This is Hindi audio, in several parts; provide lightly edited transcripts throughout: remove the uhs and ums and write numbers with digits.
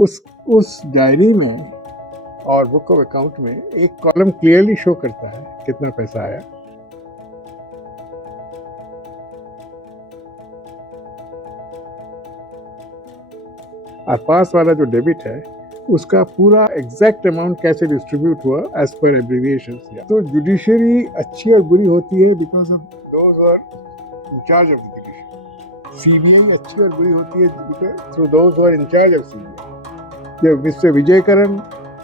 उस डायरी में और बुक ऑफ अकाउंट में एक कॉलम क्लियरली शो करता है कितना पैसा आया, और पास वाला जो डेबिट है उसका पूरा एग्जैक्ट अमाउंट कैसे डिस्ट्रीब्यूट हुआ एज पर एब्रिविएशंस। तो जुडिशरी अच्छी और बुरी होती है because of those are in charge of the judiciary. CBI अच्छी और बुरी होती है through those who are in charge of CBI. जब मिस्टर विजय करण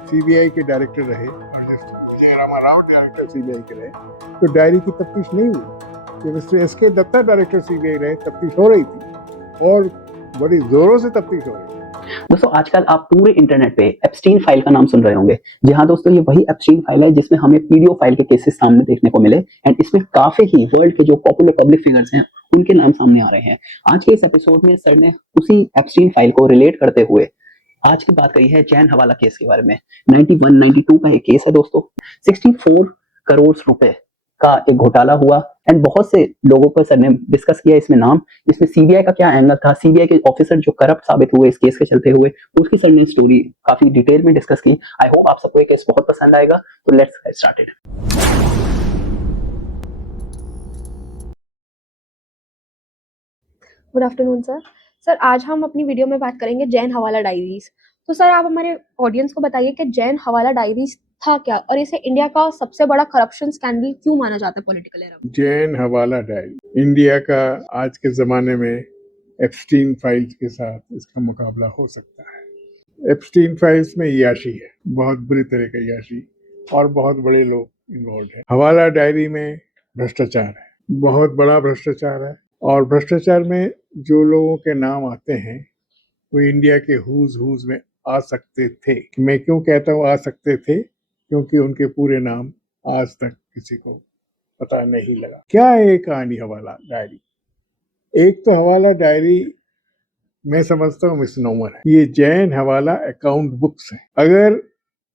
सीबीआई के डायरेक्टर रहे और जब विजय रामा राव डायरेक्टर सीबीआई के रहे तो डायरी की तफ्तीश नहीं हुई। जब mister S K Datta director CBI रहे तफ्तीश हो रही थी और बड़ी जोरों से तफ्तीश हो रही थी। दोस्तों आजकल आप पूरे इंटरनेट पे एप्स्टीन फाइल का नाम सुन रहे होंगे। जी हाँ दोस्तों, ये वही एप्स्टीन फाइल है जिसमें हमें पीडीओ फाइल के केसेस सामने देखने को मिले एंड इसमें काफी ही वर्ल्ड के जो पॉपुलर पब्लिक फिगर्स हैं उनके नाम सामने आ रहे हैं। आज के इस एपिसोड में सर ने उसी एप्स्टीन फाइल को रिलेट करते हुए आज की बात करी है जैन हवाला केस के बारे में। 91-92 का एक केस है दोस्तों। 64 करोड़ रुपए का एक घोटाला हुआ एंड बहुत से लोगों को सर ने डिस्कस किया इसमें नाम। इसमें सीबीआई का क्या एंगल था, सीबीआई के ऑफिसर जो करप्ट साबित हुए इस केस के चलते हुए, उसकी सर ने स्टोरी काफी डिटेल में डिस्कस की। आई होप आप सबको ये केस बहुत पसंद आएगा। तो let's get started. Good afternoon sir. Sir आज हम अपनी वीडियो में बात करेंगे जैन हवाला डायरीज। तो सर आप हमारे ऑडियंस को बताइए कि जैन हवाला डायरीज था क्या और इसे इंडिया का सबसे बड़ा करप्शन स्कैंडल क्यों माना जाता है पॉलिटिकल एरा में? जैन हवाला डायरी इंडिया का आज के जमाने में एप्स्टीन फाइल्स के साथ इसका मुकाबला हो सकता है। एप्स्टीन फाइल्स में याशी है, बहुत बुरी तरह का याशी, और बहुत बड़े लोग इन्वॉल्व हैं। हवाला डायरी में भ्रष्टाचार है, बहुत बड़ा भ्रष्टाचार है, और भ्रष्टाचार में जो लोगों के नाम आते हैं वो इंडिया के हुज में आ सकते थे। मैं क्यों कहता हूँ आ सकते थे, क्योंकि उनके पूरे नाम आज तक किसी को पता नहीं लगा। क्या है ये कहानी हवाला डायरी? एक तो हवाला डायरी मैं समझता हूँ मिसनोमर है। ये जैन हवाला अकाउंट बुक्स हैं। अगर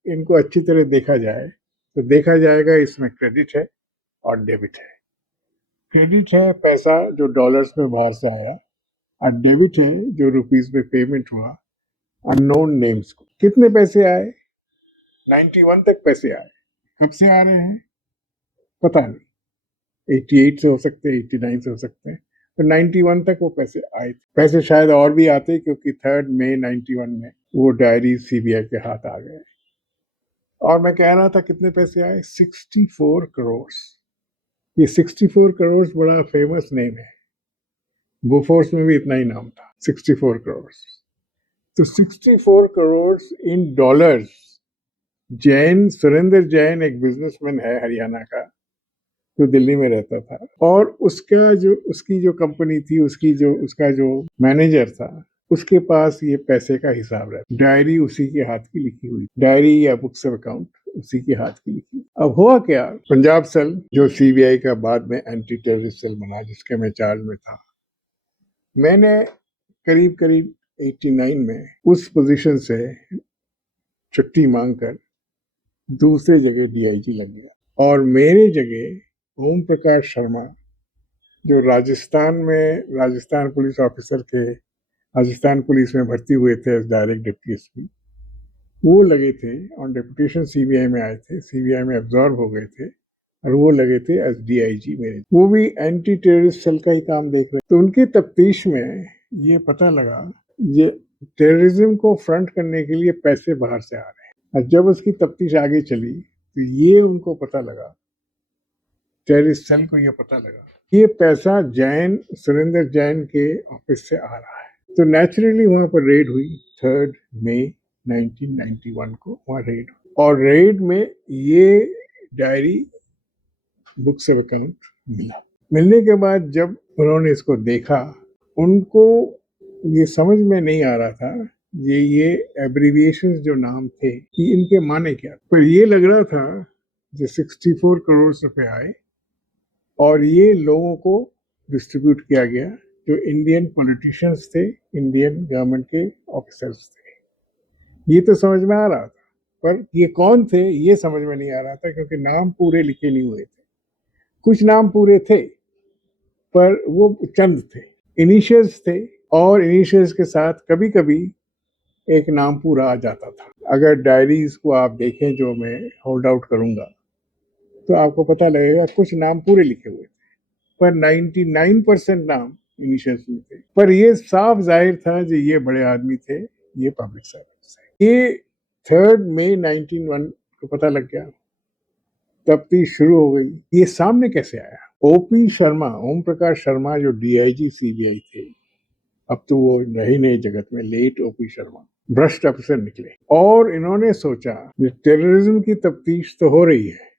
इनको अच्छी तरह देखा जाए तो देखा जाएगा इसमें क्रेडिट है और डेबिट है। क्रेडिट है पैसा जो डॉलर्स में बाहर से आया, और डेबिट है जो रुपीस में पेमेंट हुआ अननोन नेम्स को। कितने पैसे आए? 91 तक पैसे आए। कब से आ रहे हैं पता नहीं, 88 से हो सकते हैं, 89 से हो सकते हैं, तो 91 तक वो पैसे आए थे। पैसे शायद और भी आते क्योंकि 3 मई 91 में वो डायरी सीबीआई के हाथ आ गए। और मैं कह रहा था कितने पैसे आए? 64 करोड़। ये 64 करोड़ बड़ा फेमस नेम है, बोफोर्स में भी इतना ही नाम था, 64 करोड़। तो 64 करोड़ इन डॉलर्स। जैन, सुरेंद्र जैन एक बिजनेसमैन है हरियाणा का जो दिल्ली में रहता था, और उसकी जो कंपनी थी, उसका जो मैनेजर था, उसके पास ये पैसे का हिसाब रहता। डायरी उसी के हाथ की लिखी हुई, डायरी या बुक्स ऑफ अकाउंट उसी के हाथ की लिखी। अब हुआ क्या, पंजाब सेल जो सीबीआई का बाद में एंटी टेररिस्ट सेल बना, जिसके मैं चार्ज में था, मैंने करीब 89 में उस पोजीशन से छुट्टी मांगकर दूसरे जगह डीआईजी लग गया, और मेरे जगह ओम प्रकाश शर्मा जो राजस्थान पुलिस ऑफिसर के, राजस्थान पुलिस में भर्ती हुए थे एज डायरेक्ट डिप्टी एसपी, वो लगे थे ऑन डेपुटेशन। सीबीआई में आए थे, सीबीआई में एब्जॉर्ब हो गए थे, और वो लगे थे एज डीआईजी मेरे। वो भी एंटी टेररिस्ट सेल का ही काम देख रहे। तो उनकी तफ्तीश में ये पता लगा ये टेररिज्म को फ्रंट करने के लिए पैसे बाहर से आ रहे हैं। और जब उसकी तफ्तीश आगे चली तो ये उनको पता लगा, टेररिस्ट सेल को ये पता लगा ये पैसा सुरेंद्र जैन के ऑफिस से आ रहा है। तो नेचुरली वहां पर रेड हुई। 3 मई 1991 को वहां रेड हुई, और रेड में ये डायरी बुक्स ऑफ अकाउंट मिला। मिलने के बाद जब उन्होंने इसको देखा, उनको ये समझ में नहीं आ रहा था ये एब्रिविएशंस जो नाम थे कि इनके माने क्या, पर ये लग रहा था जो 64 करोड़ रुपए आए और ये लोगों को डिस्ट्रीब्यूट किया गया जो इंडियन पॉलिटिशियंस थे, इंडियन गवर्नमेंट के ऑफिसर्स थे। ये तो समझ में आ रहा था, पर ये कौन थे ये समझ में नहीं आ रहा था, क्योंकि नाम पूरे लिखे नहीं हुए थे। कुछ नाम पूरे थे पर वो चंद थे, इनिशियल्स थे, और इनिशियल्स के साथ कभी कभी एक नाम पूरा आ जाता था। अगर डायरीज को आप देखें जो मैं होल्ड आउट करूंगा तो आपको पता लगेगा कुछ नाम पूरे लिखे हुए थे, पर 99% नाम इनिशियल्स में थे। पर ये साफ जाहिर था कि ये बड़े आदमी थे, ये पब्लिक सर्वेंट्स थे। ये 3 मई 1901 को पता लग गया, तफ्तीश शुरू हो गई। ये सामने कैसे आया? ओपी शर्मा, ओम प्रकाश शर्मा, जो डीआईजी सीबीआई थे, अब तो वो रहे नहीं जगत में, लेट ओपी शर्मा भ्रष्ट अफसर निकले और इन्होंने सोचा टेररिज्म की तफ्तीश तो हो रही है,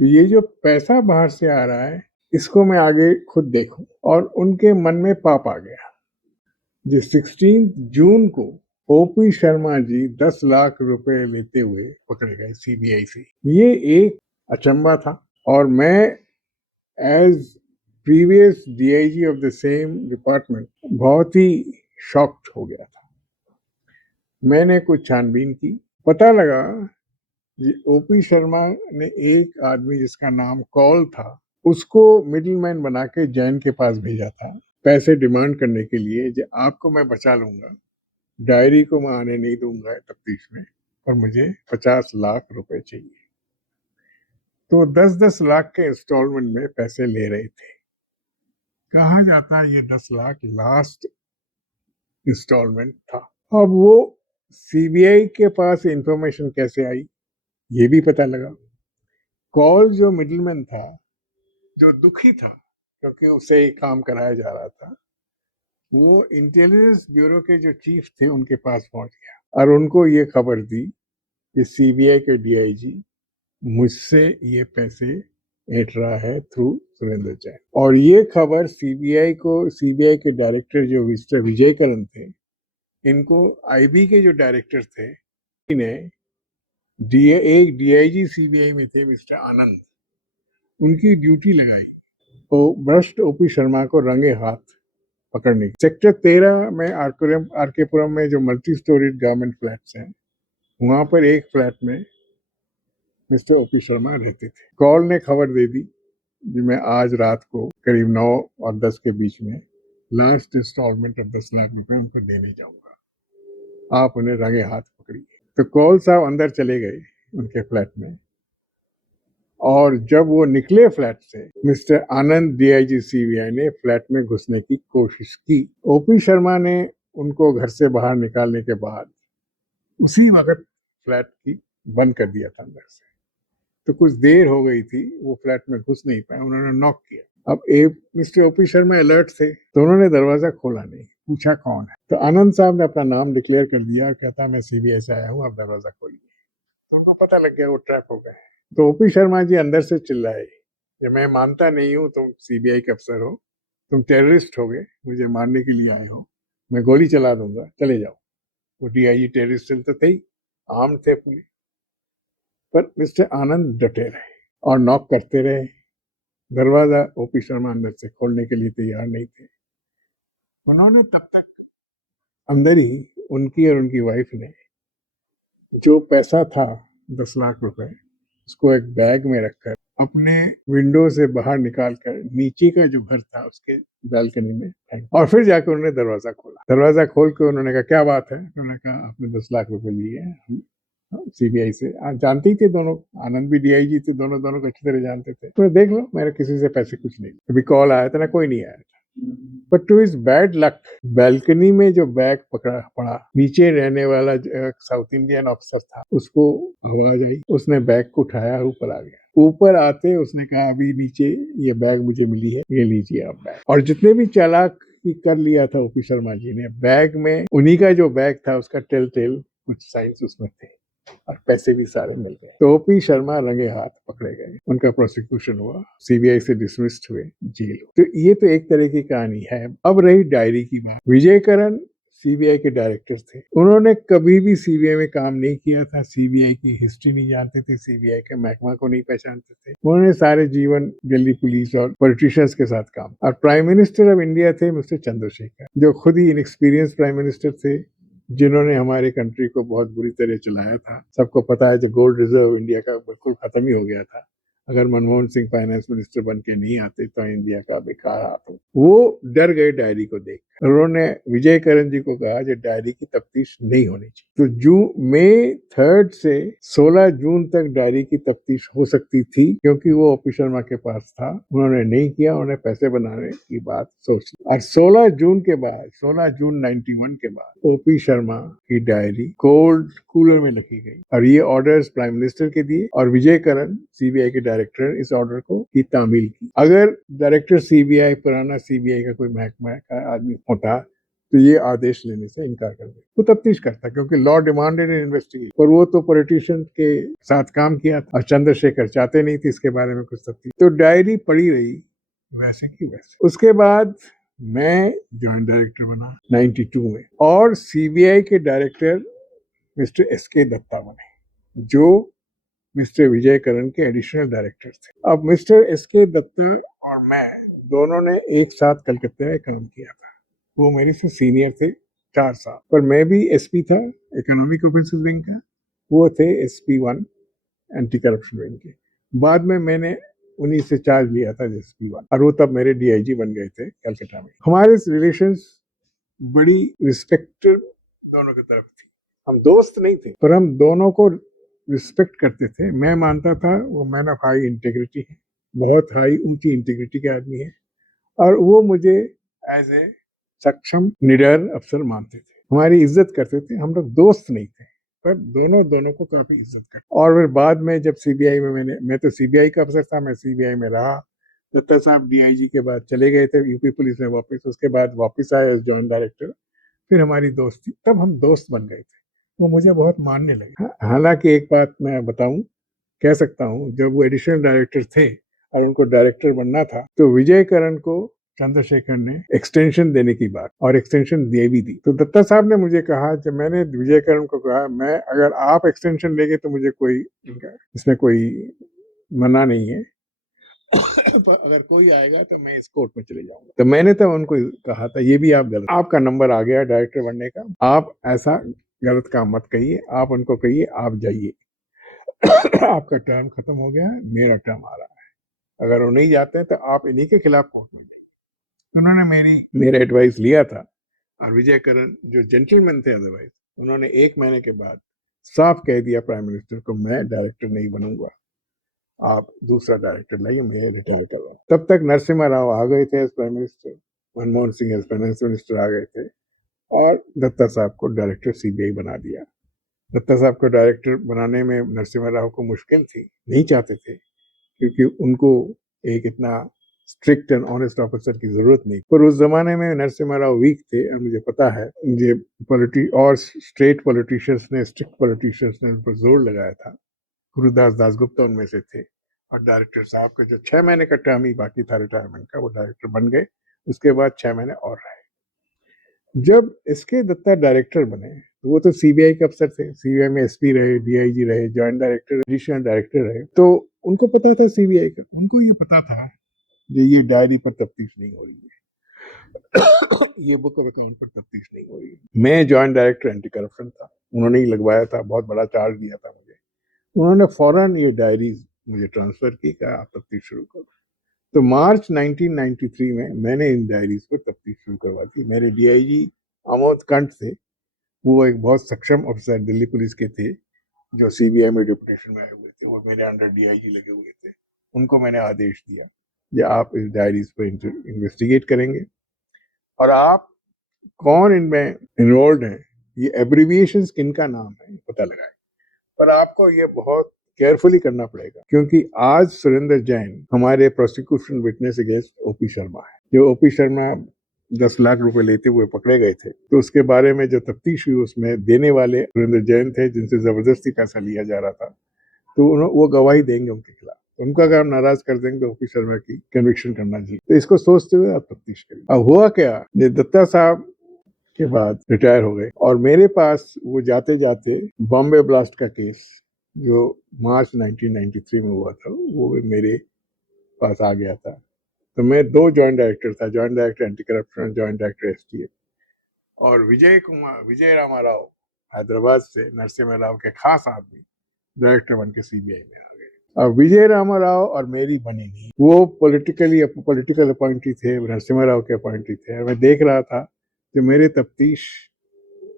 ये जो पैसा बाहर से आ रहा है इसको मैं आगे खुद देखूं। और उनके मन में पाप आ गया। जो 16 जून को ओपी शर्मा जी 10 लाख रुपए लेते हुए पकड़े गए सीबीआई से। ये एक अचंबा था और मैं as previous DIG of the same department बहुत ही शॉक्ड हो गया था। मैंने कुछ छानबीन की, पता लगा ओपी शर्मा ने एक आदमी जिसका नाम कॉल था उसको मिडिलमैन बना के जैन के पास भेजा था पैसे डिमांड करने के लिए, जो आपको मैं बचा लूंगा, डायरी को मैं आने नहीं दूंगा तफ्तीश में, और मुझे 50 लाख रुपए चाहिए। तो 10-10 लाख के इंस्टॉलमेंट में पैसे ले रहे थे। कहा जाता है ये 10 लाख लास्ट इंस्टॉलमेंट था। अब वो सीबीआई के पास इंफॉर्मेशन कैसे आई ये भी पता लगा। कॉल जो मिडिलमैन था, जो दुखी था क्योंकि उसे काम कराया जा रहा था, वो इंटेलिजेंस ब्यूरो के जो चीफ थे उनके पास पहुंच गया और उनको ये खबर दी कि सीबीआई के डीआईजी मुझसे ये पैसे ऐंठ रहा है थ्रू सुरेंद्र जैन। और ये खबर सीबीआई के डायरेक्टर जो मिस्टर विजय करण थे, इनको आईबी के जो डायरेक्टर थे, इन्हें एक डीआईजी सीबीआई में थे मिस्टर आनंद, उनकी ड्यूटी लगाई तो भ्रष्ट ओपी शर्मा को रंगे हाथ पकड़ने की। सेक्टर 13 में आरकेपुरम में जो मल्टी स्टोरीड गवर्नमेंट फ्लैट्स हैं, वहां पर एक फ्लैट में मिस्टर ओपी शर्मा रहते थे। कॉल ने खबर दे दी कि मैं आज रात को करीब 9 और 10 के बीच में लास्ट इंस्टॉलमेंट ऑफ 10 लाख रुपए उनको देने जाऊंगा, आप उन्हें रंगे हाथ पकड़िए। तो कॉल साहब अंदर चले गए उनके फ्लैट में, और जब वो निकले फ्लैट से, मिस्टर आनंद डीआईजी सीबीआई ने फ्लैट में घुसने की कोशिश की। ओपी शर्मा ने उनको घर से बाहर निकालने के बाद उसी वक्त फ्लैट की बंद कर दिया था अंदर से। तो कुछ देर हो गई थी, वो फ्लैट में घुस नहीं पाए, उन्होंने नॉक किया। अब मिस्टर ओपी शर्मा अलर्ट थे तो उन्होंने दरवाजा खोला नहीं, पूछा कौन है। तो आनंद साहब ने अपना नाम डिक्लेयर कर दिया, कहता मैं सीबीआई से आया हूँ, आप दरवाजा खोलिए। तो उनको पता लग गया वो ट्रैप हो गए। तो ओपी शर्मा जी अंदर से चिल्लाए कि मैं मानता नहीं हूँ तुम सीबीआई के अफसर हो, तुम टेररिस्ट हो गए, मुझे मारने के लिए आए हो, मैं गोली चला दूंगा, चले जाओ। वो डीआईजी टेररिस्ट तो थे ही, आर्म थे पूरे। पर मिस्टर आनंद डटे रहे और नॉक करते रहे। दरवाजा ओपी शर्मा अंदर से खोलने के लिए तैयार नहीं थे। उन्होंने तब तक अंदर ही उनकी और उनकी वाइफ ने जो पैसा था 10 लाख रुपए, उसको एक बैग में रखकर अपने विंडो से बाहर निकालकर नीचे का जो घर था उसके बालकनी में फेंक, और फिर जाकर उन्होंने दरवाजा खोला। दरवाजा खोल के उन्होंने कहा क्या बात है? उन्होंने कहा आपने 10 लाख रुपए लिए हैं सीबीआई से। जानते ही थे दोनों, आनंद भी डीआईजी थे, दोनों को अच्छी तरह जानते थे। तो देख लो, मेरे किसी से पैसे कुछ नहीं, अभी कॉल आया था ना, कोई नहीं आया था। But to his bad luck, balcony में जो बैग पकड़ा पड़ा, नीचे रहने वाला जो साउथ इंडियन ऑफिसर था, उसको आवाज आई, उसने बैग को उठाया, ऊपर आ गया। ऊपर आते उसने कहा अभी नीचे ये बैग मुझे मिली है, ये लीजिए आप बैग। और जितने भी चालाक कर लिया था ओपी शर्मा जी ने, बैग में उन्हीं का जो बैग था उसका टेल कुछ साइंस उसमें थे और पैसे भी सारे मिल गए। तो ओपी शर्मा रंगे हाथ पकड़े गए, उनका प्रोसिक्यूशन हुआ, सीबीआई से डिसमिस्ड हुए, जेल। तो ये तो एक तरह की कहानी है। अब रही डायरी की बात। विजय करण सीबीआई के डायरेक्टर थे, उन्होंने कभी भी सीबीआई में काम नहीं किया था, सीबीआई की हिस्ट्री नहीं जानते थे, सीबीआई के महकमा को नहीं पहचानते थे। उन्होंने सारे जीवन दिल्ली पुलिस और पॉलिटिशियंस के साथ काम। और प्राइम मिनिस्टर ऑफ इंडिया थे मिस्टर चंद्रशेखर, जो खुद ही इनएक्सपीरियंस प्राइम मिनिस्टर थे, जिन्होंने हमारे कंट्री को बहुत बुरी तरह चलाया था। सबको पता है जो गोल्ड रिजर्व इंडिया का बिल्कुल खत्म ही हो गया था, अगर मनमोहन सिंह फाइनेंस मिनिस्टर बन के नहीं आते तो इंडिया का बेकार हाथ हो। वो डर गए डायरी को देख। उन्होंने विजय करण जी को कहा कि डायरी की तफ्तीश नहीं होनी चाहिए। तो मई 3 से 16 जून तक डायरी की तफ्तीश हो सकती थी, क्योंकि वो ओपी शर्मा के पास था। उन्होंने नहीं किया, उन्होंने पैसे बनाने की बात सोच ली। और 16 जून 91 के बाद ओपी शर्मा की डायरी कोल्ड कूलर में रखी गई और ये ऑर्डर्स प्राइम मिनिस्टर के दिए और विजय करण सीबीआई के डायरेक्टर इस ऑर्डर को की तामील की। अगर डायरेक्टर सीबीआई पुराना सीबीआई का कोई महकमा का आदमी होता तो ये आदेश लेने से इनकार कर दे, वो तफ्तीश करता, क्योंकि लॉ डिमांडेड इन्वेस्टिगेशन। पर वो तो पॉलिटिशियन के साथ काम किया था और चंद्रशेखर चाहते नहीं थे इसके बारे में कुछ तफ्तीश। तो डायरी पड़ी रही वैसे की वैसे। उसके बाद मैं जॉइंट डायरेक्टर बना 92 में और सीबीआई के डायरेक्टर मिस्टर एसके दत्ता बने, जो मिस्टर विजय करण के एडिशनल डायरेक्टर थे। अब मिस्टर एसके दत्ता और मैं दोनों ने एक साथ कलकत्ता में काम किया था। वो मेरे से सीनियर थे 4 साल, पर मैं भी एसपी था इकोनॉमिक ऑफेंसेस विंग का, वो थे एसपी 1 एंटी करप्शन विंग के। बाद में मैंने उन्हीं से चार्ज लिया था एसपी 1 और वो तब मेरे डीआईजी बन गए थे कलकत्ता में। हमारे रिलेशंस बड़ी रिस्पेक्टेड दोनों की तरफ थी। हम दोस्त नहीं थे, पर हम दोनों को रिस्पेक्ट करते थे। मैं मानता था वो मैन ऑफ हाई इंटीग्रिटी है, बहुत हाई ऊंची इंटीग्रिटी के आदमी है, और वो मुझे एज ए सक्षम निडर अफसर मानते थे, हमारी इज्जत करते थे। हम लोग दोस्त नहीं थे, पर दोनों को काफी इज्जत करते। और फिर बाद में जब सीबीआई में मैं तो सीबीआई का अफसर था, मैं सीबीआई में रहा। दत्ता साहब डीआईजी के बाद चले गए थे यूपी पुलिस में वापस, उसके बाद वापस आए एज जॉइंट डायरेक्टर। फिर हमारी दोस्ती, तब हम दोस्त बन गए थे। वो मुझे बहुत मानने लगे। हालांकि एक बात मैं बताऊं, कह सकता हूं, जब वो एडिशनल डायरेक्टर थे और उनको डायरेक्टर बनना था, तो विजय करण को चंद्रशेखर ने एक्सटेंशन देने की बात, और एक्सटेंशन दे भी दी। तो दत्ता साहब ने मुझे कहा, जब मैंने विजय करण को कहा, मैं अगर आप एक्सटेंशन लेंगे तो मुझे कोई इसमें कोई मना नहीं है, पर अगर कोई आएगा तो मैं इस कोर्ट में चले जाऊंगा। तो मैंने तो उनको कहा था, ये भी आप गलत, आपका नंबर आ गया डायरेक्टर बनने का, आप ऐसा गलत काम मत कहिए, आप उनको कहिए आप जाइए। आपका टर्म खत्म हो गया है, मेरा टर्म आ रहा है, अगर वो नहीं जाते हैं तो आप इन्हीं के खिलाफ कोर्ट में। उन्होंने मेरा एडवाइस लिया था, और विजय करण जो जेंटलमैन थे अदरवाइज, उन्होंने 1 महीने के बाद साफ कह दिया प्राइम मिनिस्टर को, मैं डायरेक्टर नहीं बनूंगा, आप दूसरा डायरेक्टर लाइए, मैं रिटायर कर रहा हूँ। तब तक नरसिम्हा राव आ गए थे as prime minister, Manmohan Singh as finance minister आ गए थे, और दत्ता साहब को डायरेक्टर सीबीआई बना दिया। दत्ता साहब को डायरेक्टर बनाने में नरसिम्हा राव को मुश्किल थी, नहीं चाहते थे, क्योंकि उनको एक इतना स्ट्रिक्ट एंड ऑनेस्ट ऑफिसर की जरूरत नहीं। पर उस जमाने में नरसिम्हा राव वीक थे, और मुझे पता है मुझे और स्ट्रेट पॉलिटिशियंस ने, स्ट्रिक्ट पॉलिटिशियंस ने उन पर जोर लगाया था। गुरुदास दासगुप्ता उनमें से थे, और डायरेक्टर साहब का जो 6 महीने का टर्म ही बाकी था रिटायरमेंट का, वो डायरेक्टर बन गए। उसके बाद 6 महीने और रहे। जब एसके दत्ता डायरेक्टर बने, तो वो तो सीबीआई के अफसर थे, सीबीआई में एसपी रहे, डीआईजी रहे, जॉइंट डायरेक्टर, एडिशनल डायरेक्टर रहे, तो उनको पता था सीबीआई का, उनको ये पता था कि ये डायरी पर तफ्तीश नहीं हो रही है, ये बुक ऑफ अकाउंट पर तफ्तीश नहीं हो रही है। मैं जॉइंट डायरेक्टर एंटी करप्शन था, उन्होंने ही लगवाया था, बहुत बड़ा चार्ज दिया था मुझे। उन्होंने फौरन ये डायरीज मुझे ट्रांसफर की, कहा आप तफ्तीश शुरू करो। तो मार्च 1993 में मैंने इन डायरीज पर तफ्तीश शुरू करवा दी। मेरे डीआईजी आमोद कंठ थे, वो एक बहुत सक्षम अफसर दिल्ली पुलिस के थे, जो सीबीआई में डिप्यूटेशन में आए हुए थे, वो मेरे अंडर डीआईजी लगे हुए थे। उनको मैंने आदेश दिया कि आप इस डायरीज पर इन्वेस्टिगेट करेंगे, और आप कौन इनमें इन्वॉल्व हैं, ये एब्रिविएशंस किनका नाम है, पता लगाए। पर आपको ये बहुत केयरफुली करना पड़ेगा, क्योंकि आज सुरेंद्र जैन हमारे prosecution witness against OP Sharma है। जो ओपी शर्मा 10 लाख रुपए लेते हुए पकड़े गए थे, तो उसके बारे में जो तफ्तीश हुई, उसमें देने वाले सुरेंद्र जैन थे, जिनसे जबरदस्ती पैसा लिया जा रहा था। तो वो गवाही देंगे उनके खिलाफ, उनको अगर हम नाराज कर देंगे तो ओपी शर्मा की कन्विक्शन करना चाहिए। तो इसको सोचते हुए आप तफ्तीश करिए। अब हुआ क्या, दत्ता साहब के बाद रिटायर हो गए, और मेरे पास वो जाते जाते बॉम्बे ब्लास्ट का केस जो मार्च 1993 में हुआ था, वो भी मेरे पास आ गया था। तो मैं 2 जॉइंट डायरेक्टर था, joint director anti corruption, joint director STF. और विजय रामा राव हैदराबाद से, नरसिम्हा राव के खास आदमी, डायरेक्टर बन के सीबीआई में आ गए। अब विजय रामा राव और मेरी बनी नहीं, वो पॉलिटिकल अपॉइंटी थे, नरसिम्हा राव के अपॉइंटी थे। मैं देख रहा था कि मेरे तफ्तीश,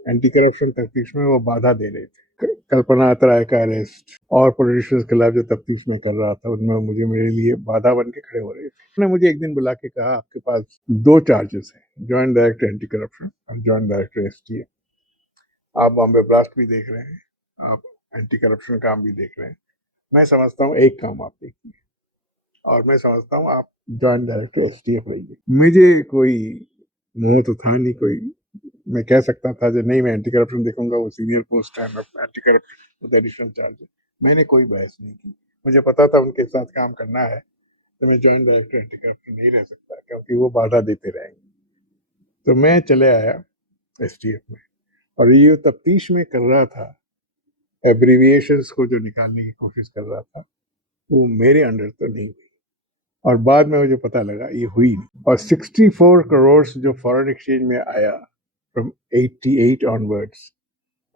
एंटी करप्शन तफ्तीश में वो बाधा दे रहे थे। कल्पना अतराय का अरेस्ट और पॉलिटिशियंस के खिलाफ जो तफ्तीश में कर रहा था, उनमें मेरे लिए बाधा बन के खड़े हो रहे थे। उन्होंने मुझे एक दिन बुला के कहा, आपके पास 2 चार्जेस हैं, जॉइंट डायरेक्टर एंटी करप्शन और जॉइंट डायरेक्टर एसटीएफ। आप बॉम्बे ब्लास्ट भी देख रहे हैं, आप एंटी करप्शन काम भी देख रहे हैं। मैं समझता हूँ एक काम आप देखिए, और मैं समझता हूँ आप जॉइंट डायरेक्टर एसटीएफ रहिए। मुझे कोई मोह तो था नहीं, कोई मैं कह सकता था जो नहीं मैं एंटी करप्शन देखूंगा, वो सीनियर पोस्ट है, anti corruption with additional charge. मैंने कोई बहस नहीं की, मुझे पता था उनके साथ काम करना है तो मैं जॉइंट डायरेक्टर एंटी करप्शन नहीं रह सकता, क्योंकि वो बाधा देते रहेंगे। तो मैं चले आया एसटीएफ में, और ये तफ्तीश में कर रहा था, एब्रीविएशंस को जो निकालने की कोशिश कर रहा था, वो मेरे अंडर तो नहीं हुई। और बाद में मुझे पता लगा ये हुई नहीं। और 64 करोड़ जो फॉरेन एक्सचेंज में आया फ्रॉम 88 ऑनवर्ड्स,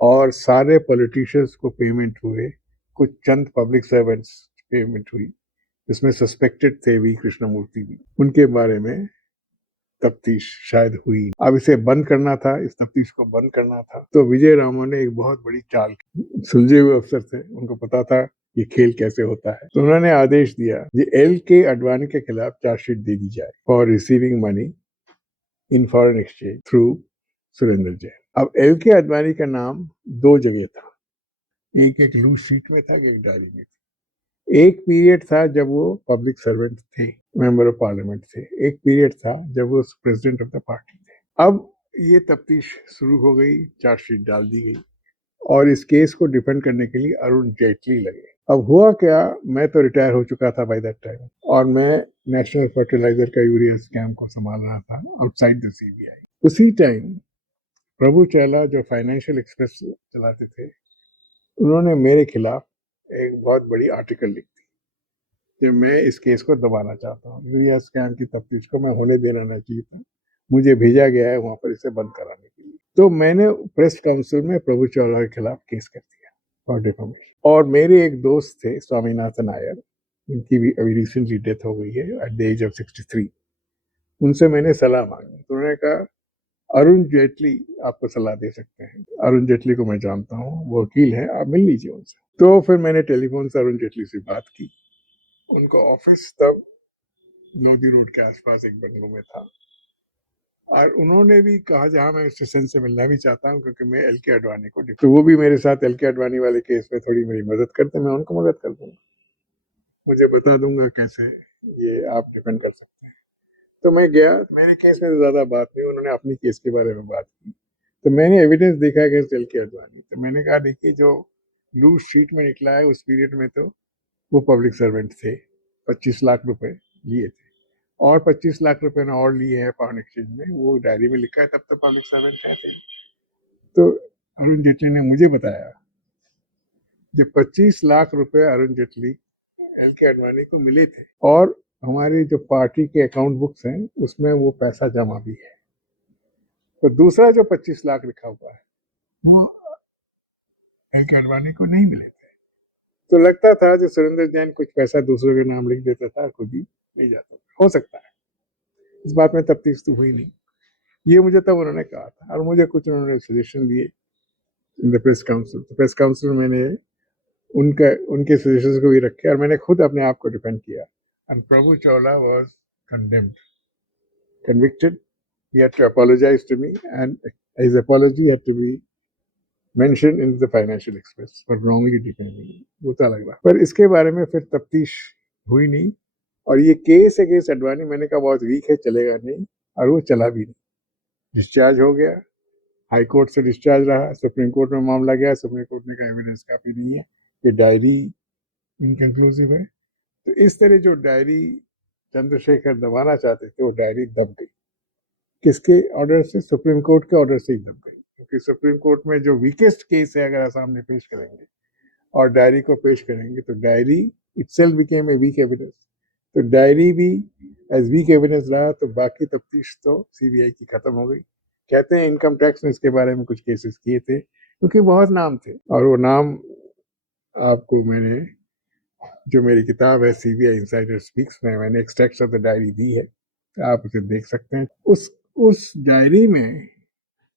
और सारे पॉलिटिशियंस को पेमेंट हुए, कुछ चंद पब्लिक सर्वेंट्स पेमेंट हुई, जिसमें सस्पेक्टेड थे वी कृष्णमूर्ति भी, उनके बारे में तफ्तीश शायद हुई। अब इसे बंद करना था, इस तफ्तीश को बंद करना था, तो विजय रामा ने एक बहुत बड़ी चाल की। सुलझे हुए अफसर थे, उनको पता था ये खेल कैसे होता है। तो उन्होंने आदेश दिया कि LK आडवाणी के खिलाफ चार्जशीट दे दी जाए for receiving money in foreign exchange through Surendra Jain. अब LK आडवाणी का नाम 2 जगह था, एक लूज शीट में था, एक डायरी में था। एक पीरियड था जब वो पब्लिक सर्वेंट थे, मेंबर ऑफ पार्लियामेंट थे, एक पीरियड था जब वो प्रेसिडेंट ऑफ द पार्टी थे। अब ये तफ्तीश शुरू हो गई, चार्जशीट डाल दी गई, और इस केस को डिफेंड करने के लिए अरुण जेटली लगे। अब हुआ क्या, मैं तो रिटायर हो चुका था बाय दैट टाइम, और मैं नेशनल फर्टिलाइजर का यूरिया स्कैम को संभाल रहा था आउटसाइड द CBI। उसी टाइम प्रभु चैला जो फाइनेंशियल एक्सप्रेस चलाते थे, उन्होंने मेरे खिलाफ एक बहुत बड़ी आर्टिकल लिखी कि मैं इस केस को दबाना चाहता हूँ, यूरिया स्कैम की तफ्तीश को मैं होने देना नहीं चाहिए था, मुझे भेजा गया है वहां पर इसे बंद कराने के लिए। तो मैंने प्रेस काउंसिल में प्रभु चौला के खिलाफ केस कर दिया फॉर डिफेमेशन। और मेरे एक दोस्त थे स्वामीनाथन नायर, उनकी भी अभी रिसेंटली डेथ हो गई है एट द एज ऑफ 63। उनसे मैंने सलाह मांगी, तो उन्होंने कहा अरुण जेटली आपको सलाह दे सकते हैं। अरुण जेटली को मैं जानता हूँ, वो वकील है, आप मिल लीजिए उनसे। तो फिर मैंने टेलीफोन से अरुण जेटली से बात की। उनका ऑफिस तब नौदी रोड के आसपास एक बंगलो में था, और उन्होंने भी कहा जहां मैं स्टेशन से मिलना भी चाहता हूं, क्योंकि मैं LK आडवाणी को, तो वो भी मेरे साथ LK आडवाणी वाले केस में थोड़ी मेरी मदद करते, मैं उनको मदद कर दूंगा, मुझे बता दूंगा कैसे ये आप डिपेंड कर सकते हैं। तो मैं गया, मेरे केस में ज्यादा बात नहीं, उन्होंने अपनी केस के बारे में बात की। तो मैंने एविडेंस देखा अगेंस्ट LK आडवाणी, तो मैंने कहा देखिए जो लूज शीट में निकला है उस पीरियड में तो वो पब्लिक सर्वेंट थे, 25 लाख रुपए लिए थे, और 25 लाख रुपए ने और लिए हैं फॉरेन एक्सचेंज में, वो डायरी में लिखा है, तब तो पब्लिक सर्वेंट थे। तो अरुण जेटली ने मुझे बताया जब 25 लाख रुपए अरुण जेटली LK आडवाणी को मिले थे, और हमारी जो पार्टी के अकाउंट बुक्स हैं उसमें वो पैसा जमा भी है, तो दूसरा जो 25 लाख लिखा हुआ है वो LK आडवाणी को नहीं मिले थे। तो लगता था कि सुरेंद्र जैन कुछ पैसा दूसरों के नाम लिख देता था, खुद ही नहीं जाता, हो सकता है। इस बात में तफ्तीश तो हुई नहीं, ये मुझे तब उन्होंने कहा था, और मुझे कुछ उन्होंने सजेशन दिए इन द प्रेस काउंसिल। तो प्रेस काउंसिल मैंने उनके सजेशंस को भी रखे, और मैंने खुद अपने आप को डिफेंड किया। And Prabhu Chawla was condemned, convicted. He had to apologize to me, and his apology had to be mentioned in the Financial Express for wrongly defaming me. बुरा लग रहा, पर इसके बारे में फिर तफ्तीश हुई नहीं, और ये केस अगेंस्ट आडवाणी मैंने कहा बहुत वीक है, चलेगा नहीं, और वो चला भी नहीं। डिस्चार्ज हो गया, हाई कोर्ट से डिस्चार्ज रहा, सुप्रीम कोर्ट में मामला गया, सुप्रीम कोर्ट ने कहा एविडेंस काफी नहीं है, ये डायरी इनकंक्लूसिव है। तो इस तरह जो डायरी चंद्रशेखर दबाना चाहते थे, वो डायरी दब गई। किसके ऑर्डर से? सुप्रीम कोर्ट के ऑर्डर से ही दब गई, क्योंकि सुप्रीम कोर्ट में जो वीकेस्ट केस है अगर सामने पेश करेंगे और डायरी को पेश करेंगे, तो diary itself became a weak evidence. तो डायरी भी एज वीक एविडेंस रहा, तो बाकी तफ्तीश तो CBI की खत्म हो गई। कहते हैं इनकम टैक्स ने इसके बारे में कुछ केसेस किए थे, क्योंकि बहुत नाम थे, और वो नाम आपको मैंने जो मेरी किताब है सीबीआई इनसाइडर स्पीक्स में मैंने एक्सट्रैक्ट्स ऑफ द डायरी दी है, तो आप उसे देख सकते हैं। उस डायरी में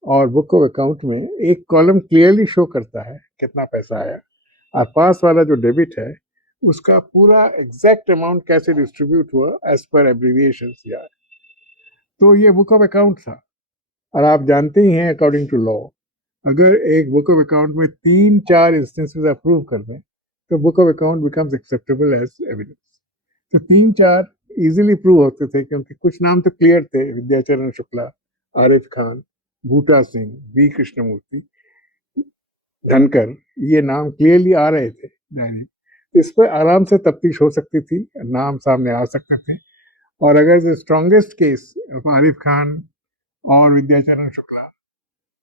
और बुक ऑफ अकाउंट में एक कॉलम क्लियरली शो करता है कितना पैसा आया, और पास वाला जो डेबिट है उसका पूरा एग्जैक्ट अमाउंट कैसे डिस्ट्रीब्यूट हुआ एज पर एब्रीविएशंस या। तो ये बुक ऑफ अकाउंट था। और आप जानते ही हैं अकॉर्डिंग टू लॉ, अगर एक बुक ऑफ अकाउंट में 3-4 इंस्टेंसेस अप्रूव कर दें तो book of account becomes acceptable as evidence. तो 3-4 इजीली प्रूव होते थे, क्योंकि कुछ नाम तो क्लियर थे, विद्याचरण शुक्ला, आरिफ खान, बूटा सिंह, वी कृष्णमूर्ति, धनकर, ये नाम क्लियरली आ रहे थे डायरी। इस पर आराम से तफ्तीश हो सकती थी, नाम सामने आ सकते थे। और अगर स्ट्रॉन्गेस्ट केस आरिफ खान और विद्याचरण शुक्ला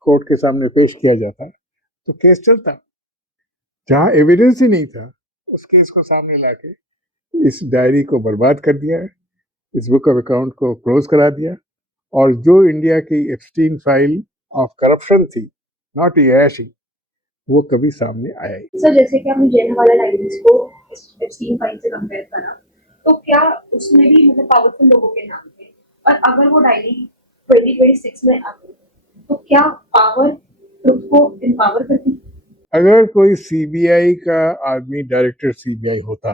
कोर्ट के सामने पेश किया जाता तो केस चलता। जहां एविडेंस ही नहीं था, उस केस को सामने लाके इस डायरी को बर्बाद कर दिया, इस बुक ऑफ अकाउंट को क्लोज करा दिया। और जो इंडिया की एप्स्टीन फाइल ऑफ करप्शन थी, नॉट ऐशी, वो कभी सामने आया ही। सर जैसे कि आपने जैन हवाला डायरीज को एप्स्टीन फाइल से कंपेयर करा, तो क्या उसमें भी मतलब पावरफुल लोगों के नाम थे? और अगर वो डायरी 2026 में आती तो क्या पावर ट्रुथ को एम्पावर करती? अगर कोई सीबीआई का आदमी डायरेक्टर सीबीआई होता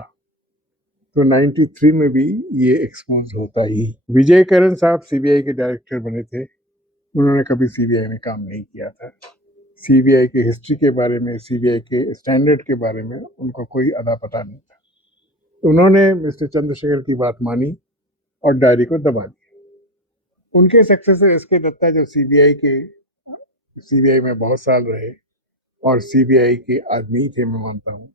तो 93 में भी ये एक्सपोज होता ही। विजय करण साहब सीबीआई के डायरेक्टर बने थे, उन्होंने कभी सीबीआई में काम नहीं किया था। सीबीआई की हिस्ट्री के बारे में, सीबीआई के स्टैंडर्ड के बारे में उनको कोई अदा पता नहीं था। उन्होंने मिस्टर चंद्रशेखर की बात मानी और डायरी को दबा दिया। उनके सक्सेसर एसके दत्ता, जो सीबीआई में बहुत साल रहे और सीबीआई के आदमी थे, मैं मानता हूँ,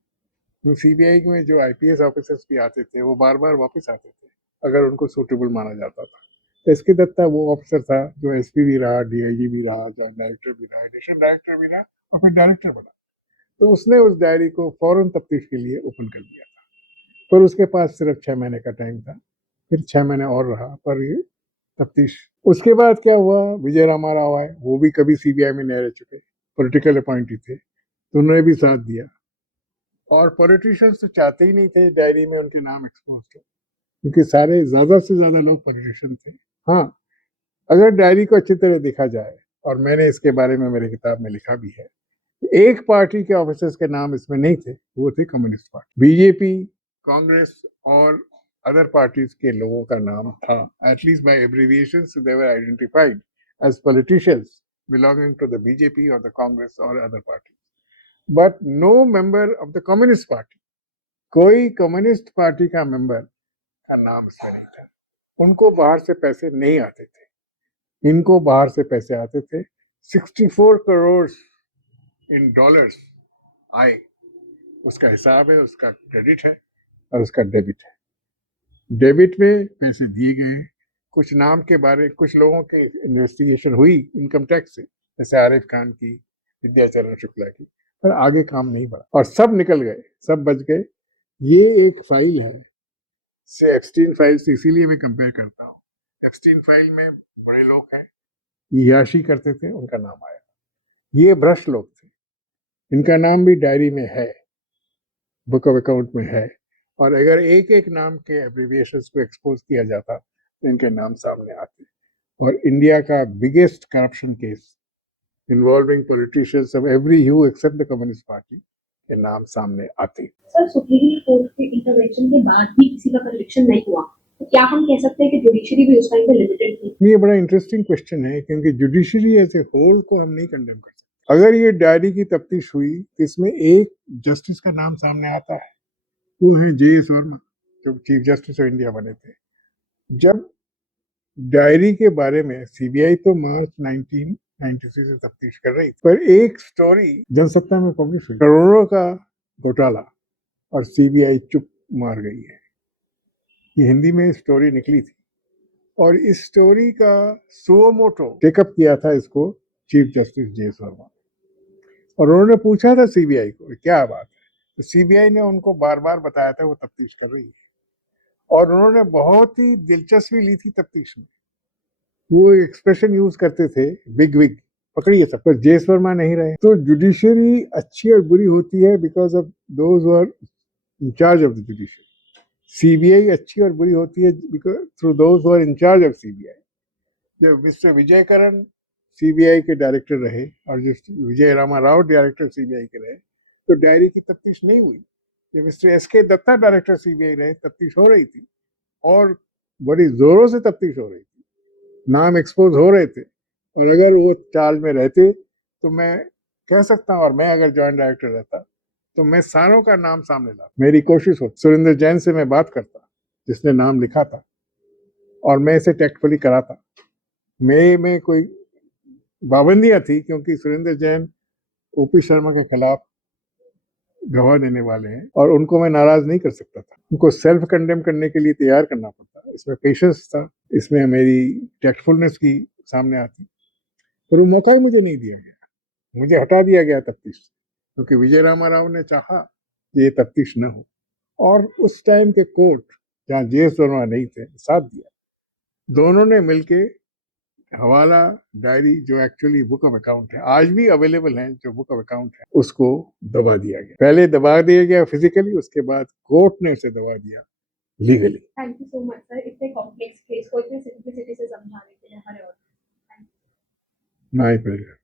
तो सीबीआई में जो आईपीएस ऑफिसर्स भी आते थे वो बार बार वापस आते थे अगर उनको सूटेबल माना जाता था। तो एसके दत्ता वो ऑफिसर था जो एसपी भी रहा, डीआईजी भी रहा, जॉइंट डायरेक्टर भी रहा, एडिशनल डायरेक्टर भी रहा और फिर डायरेक्टर बना। तो उसने उस डायरी को फौरन तफ्तीश के लिए ओपन कर दिया था, पर उसके पास सिर्फ 6 महीने का टाइम था। फिर 6 महीने और रहा, पर ये तफ्तीश। उसके बाद क्या हुआ, विजय रामा राव आए, वो भी कभी सीबीआई में नहीं रह चुके, पॉलिटिकल अपॉइंटी थे, तो उन्होंने भी साथ दिया। और पॉलिटिशियंस तो चाहते ही नहीं थे डायरी में उनके नाम एक्सपोज हो, क्योंकि सारे ज्यादा से ज्यादा लोग पॉलिटिशियन थे। हाँ, अगर डायरी को अच्छी तरह देखा जाए, और मैंने इसके बारे में मेरी किताब में लिखा भी है, एक पार्टी के ऑफिसर्स के नाम इसमें नहीं थे, वो थे कम्युनिस्ट पार्टी। बीजेपी, कांग्रेस और अदर पार्टीज के लोगों का नाम था, at least by abbreviations they were identified as politicians belonging to the BJP और द कांग्रेस और other party, but no member of the communist party. कोई कम्युनिस्ट पार्टी का मेंबर का नाम इसमें नहीं था। उनको बाहर से पैसे नहीं आते थे, इनको बाहर से पैसे आते थे। 64 करोड़ इन डॉलर्स आए, उसका हिसाब है, उसका क्रेडिट है और उसका डेबिट है। डेबिट में पैसे दिए गए, कुछ नाम के बारे, कुछ लोगों की इन्वेस्टिगेशन हुई इनकम टैक्स से, जैसे आरिफ खान की, विद्याचरण शुक्ला की, पर आगे काम नहीं बढ़ा और सब निकल गए, सब बच गए। ये एक फाइल है से एप्स्टीन फाइल से, इसीलिए मैं कंपेयर करता हूँ। एप्स्टीन फाइल में बड़े लोग हैं, याशी करते थे, उनका नाम आया। ये भ्रष्ट लोग थे, इनका नाम भी डायरी में है, बुक ऑफ अकाउंट में है। और अगर एक एक नाम के एब्रिविएशंस को एक्सपोज किया जाता तो इनके नाम सामने आते, और इंडिया का biggest corruption case involving politicians of every hue except the communist party के नाम सामने आते। सर सुप्रीम कोर्ट के इंटरवेंशन के बाद भी किसी का कन्विक्शन नहीं हुआ, तो क्या हम कह सकते हैं कि जुडिशरी भी उस टाइम पे लिमिटेड थी? ये बड़ा इंटरेस्टिंग क्वेश्चन है, क्योंकि जुडिशरी एज ए होल को हम नहीं कंडेम कर सकते। अगर ये डायरी की तफ्तीश हुई तो इसमें एक जस्टिस का नाम सामने आता है, वो है जे.एस. वर्मा, जो चीफ जस्टिस ऑफ इंडिया बने थे। जब डायरी के बारे में सीबीआई तो मार्च 1993 से तफ्तीश कर रही थी, पर एक स्टोरी जनसत्ता में पब्लिश हुई, करोड़ों का घोटाला, और सीबीआई चुप मार गई है। ये हिंदी में स्टोरी निकली थी, और इस स्टोरी का सो मोटो टेकअप किया था इसको चीफ जस्टिस जे.एस. वर्मा, और उन्होंने पूछा था सीबीआई को क्या बात है, तो सीबीआई ने उनको बार बार बताया था वो तफ्तीश कर रही है, और उन्होंने बहुत ही दिलचस्पी ली थी तफ्तीश में। वो एक्सप्रेशन यूज करते थे, बिग विग, पकड़िए सब, पर जे.एस. वर्मा नहीं रहे। तो जुडिशरी अच्छी और बुरी होती है because of those who are in charge of the judiciary. CBI अच्छी और बुरी होती है because through those who are in charge of CBI. जब मिस्टर विजय करण CBI के डायरेक्टर रहे और जिस विजय रामा राव डायरेक्टर CBI के रहे तो डायरी की तफ्तीश नहीं हुई। जब mister SK Datta director CBI रहे तफ्तीश हो रही थी और बड़ी जोरों से तफ्तीश हो रही थी, नाम एक्सपोज हो रहे थे और अगर वो चार्ज में रहते तो मैं कह सकता हूँ और मैं अगर जॉइंट डायरेक्टर रहता तो मैं सारों का नाम सामने ला, मेरी कोशिश होती। सुरेंद्र जैन से मैं बात करता जिसने नाम लिखा था और मैं इसे टैक्टफुली कराता। मेरे में कोई पाबंदियां थी क्योंकि सुरेंद्र जैन OP शर्मा के खिलाफ गवाह देने वाले हैं और उनको मैं नाराज नहीं कर सकता था। उनको सेल्फ कंडेम करने के लिए तैयार करना पड़ता। इसमें पेशेंस था, इसमें मेरी टैक्टफुलनेस की सामने आती, पर वो मौका ही मुझे नहीं दिया गया, मुझे हटा दिया गया तफ्तीश से क्योंकि विजय रामा राव ने चाहा कि ये तफ्तीश न हो और उस टाइम के कोर्ट जहाँ JS वर्मा नहीं थे साथ दिया। दोनों ने मिलके हवाला डायरी जो एक्चुअली बुक ऑफ अकाउंट है, आज भी अवेलेबल है जो बुक ऑफ अकाउंट है, उसको दबा दिया गया। पहले दबा दिया गया फिजिकली, उसके बाद कोर्ट ने उसे दबा दिया legally. Thank you so much sir, इतने कॉम्प्लेक्स केस को इतनी सिंपलिसिटी से समझाने के लिए हमारे और माय प्लेजर।